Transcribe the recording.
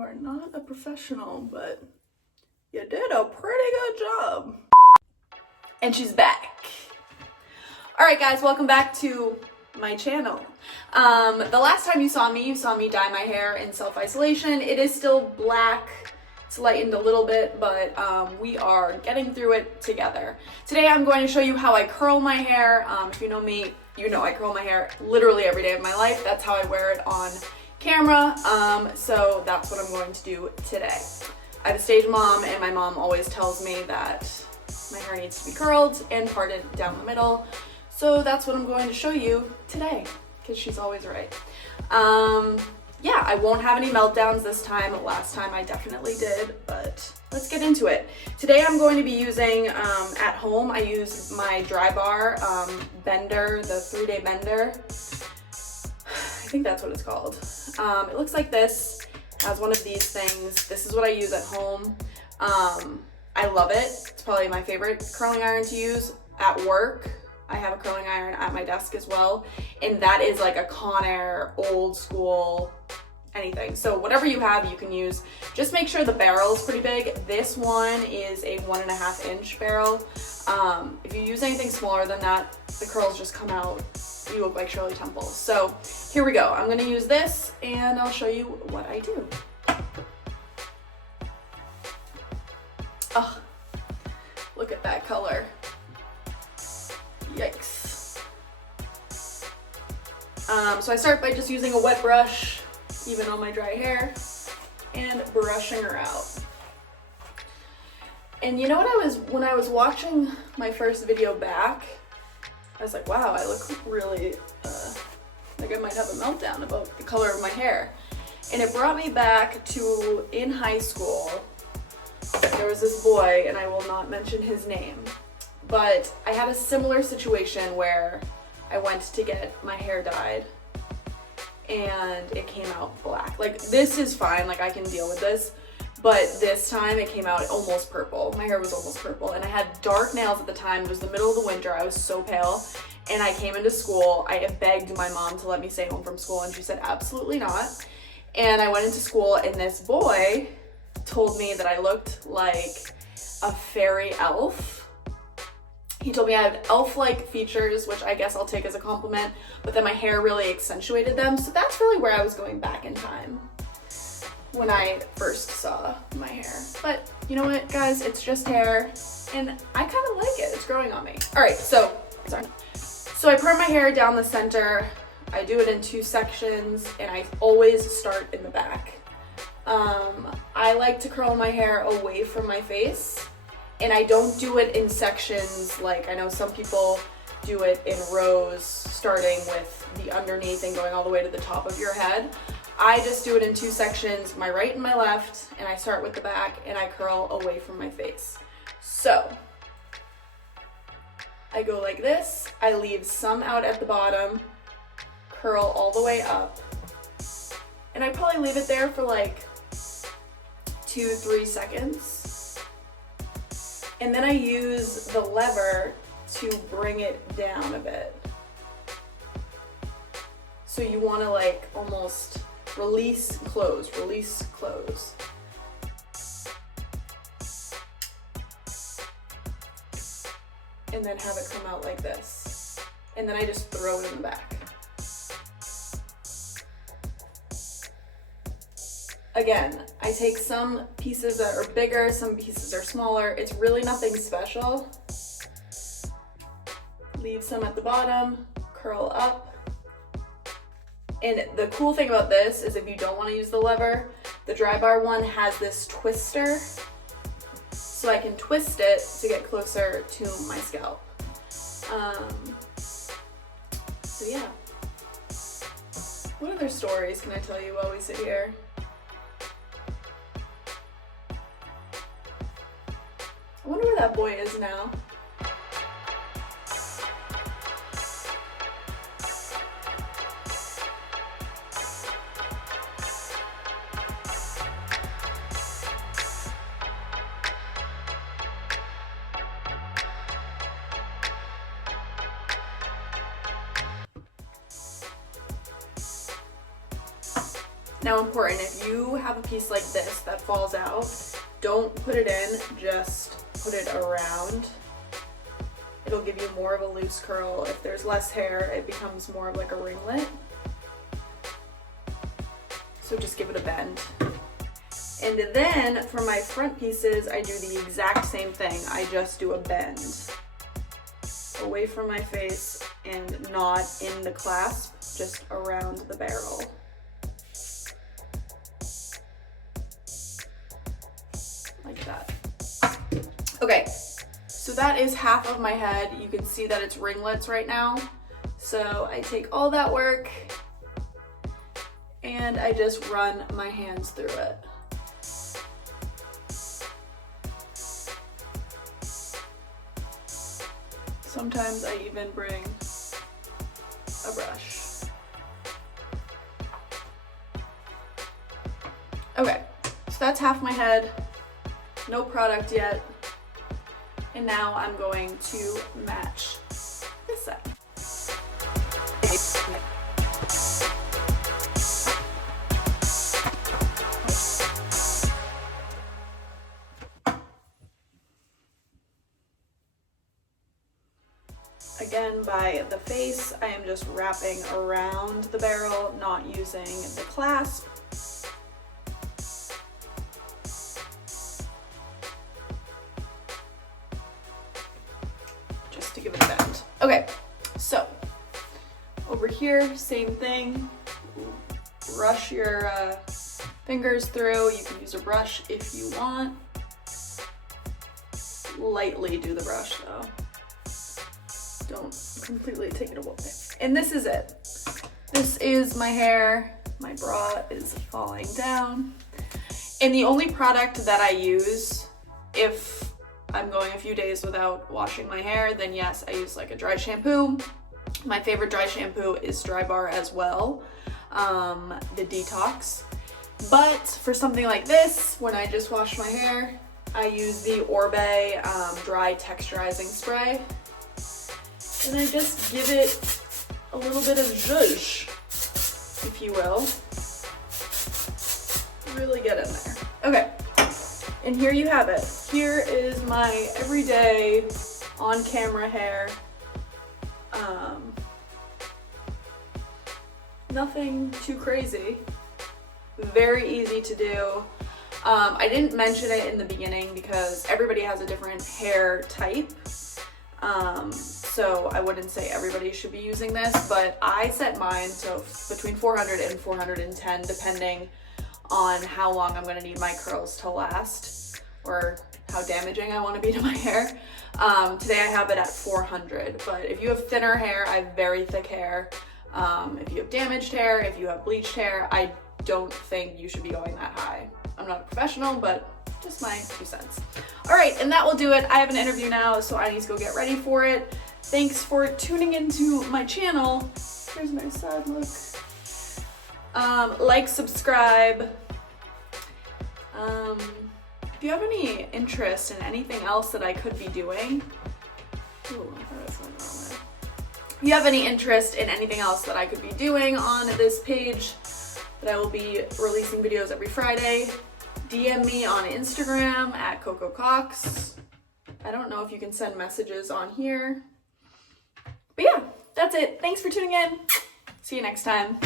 You are not a professional, but you did a pretty good job. And she's back. All right, guys, welcome back to my channel. The last time you saw me dye my hair in self-isolation. It is still black. It's lightened a little bit, but we are getting through it together. Today I'm going to show you how I curl my hair. If you know me, you know I curl my hair literally every day of my life. That's how I wear it on camera. So that's what I'm going to do today. I have a stage mom, and my mom always tells me that my hair needs to be curled and parted down the middle. So that's what I'm going to show you today, because she's always right. Yeah, I won't have any meltdowns this time. Last time I definitely did, but let's get into it. Today I'm going to be using, at home, I use my Drybar bender, the 3-day bender. I think that's what it's called. It looks like this. It has one of these things. This is what I use at home. I love it. It's probably my favorite curling iron to use. At work, I have a curling iron at my desk as well, and that is like a Conair, old school, anything. So whatever you have, you can use. Just make sure the barrel is pretty big. This one is a 1.5 inch barrel. If you use anything smaller than that, the curls just come out. You look like Shirley Temple. So here we go. I'm gonna use this and I'll show you what I do. Oh, look at that color. Yikes. So I start by just using a wet brush, even on my dry hair, and brushing her out. And you know what, when I was watching my first video back, I was like, wow, I look really, like I might have a meltdown about the color of my hair. And it brought me back to, in high school, there was this boy, and I will not mention his name, but I had a similar situation where I went to get my hair dyed and it came out black. Like, this is fine, like I can deal with this, but this time it came out almost purple. My hair was almost purple, and I had dark nails at the time. It was the middle of the winter. I was so pale, and I came into school. I begged my mom to let me stay home from school, and she said absolutely not. And I went into school, and this boy told me that I looked like a fairy elf. He told me I had elf-like features, which I guess I'll take as a compliment, but then my hair really accentuated them. So that's really where I was going back in time when I first saw my hair. But you know what, guys? It's just hair, and I kind of like it. It's growing on me. All right, so I part my hair down the center. I do it in 2 sections, and I always start in the back. I like to curl my hair away from my face, and I don't do it in sections like I know some people do it in rows, starting with the underneath and going all the way to the top of your head. I just do it in 2 sections, my right and my left, and I start with the back and I curl away from my face. So I go like this, I leave some out at the bottom, curl all the way up, and I probably leave it there for like 2-3 seconds. And then I use the lever to bring it down a bit. So you want to like almost release, close, release, close. And then have it come out like this. And then I just throw it in the back. Again, I take some pieces that are bigger, some pieces are smaller. It's really nothing special. Leave some at the bottom, curl up. And the cool thing about this is if you don't want to use the lever, the Drybar one has this twister, so I can twist it to get closer to my scalp. So yeah. What other stories can I tell you while we sit here? I wonder where that boy is now. Now important, if you have a piece like this that falls out, don't put it in, just put it around. It'll give you more of a loose curl. If there's less hair, it becomes more of like a ringlet. So just give it a bend. And then for my front pieces, I do the exact same thing. I just do a bend away from my face and not in the clasp, just around the barrel. Like that. Okay, so that is half of my head. You can see that it's ringlets right now. So I take all that work and I just run my hands through it. Sometimes I even bring a brush. Okay, so that's half my head. No product yet. And now I'm going to match this side. Again, by the face, I am just wrapping around the barrel, not using the clasp. Just to give it a bend. Okay, so over here, same thing. Brush your fingers through. You can use a brush if you want. Lightly do the brush though. Don't completely take it away. And this is it. This is my hair. My bra is falling down. And the only product that I use, if I'm going a few days without washing my hair, then yes, I use like a dry shampoo. My favorite dry shampoo is Drybar as well, the Detox. But for something like this, when I just wash my hair, I use the ORIBE dry texturizing spray. And I just give it a little bit of zhuzh, if you will. Really get in there. Okay, and here you have it. Here is my everyday on-camera hair. Nothing too crazy. Very easy to do. I didn't mention it in the beginning because everybody has a different hair type. So I wouldn't say everybody should be using this, but I set mine so between 400 and 410 depending on how long I'm gonna need my curls to last or how damaging I want to be to my hair. Today I have it at 400, but if you have thinner hair, I have very thick hair. If you have damaged hair, if you have bleached hair, I don't think you should be going that high. I'm not a professional, but just my 2 cents. All right, and that will do it. I have an interview now, so I need to go get ready for it. Thanks for tuning into my channel. Here's my sad look. Like, subscribe. If you have any interest in anything else that I could be doing, ooh, I thought I was going the wrong way. If you have any interest in anything else that I could be doing on this page, that I will be releasing videos every Friday, DM me on Instagram at Coco Cox. I don't know if you can send messages on here. But yeah, that's it. Thanks for tuning in. See you next time.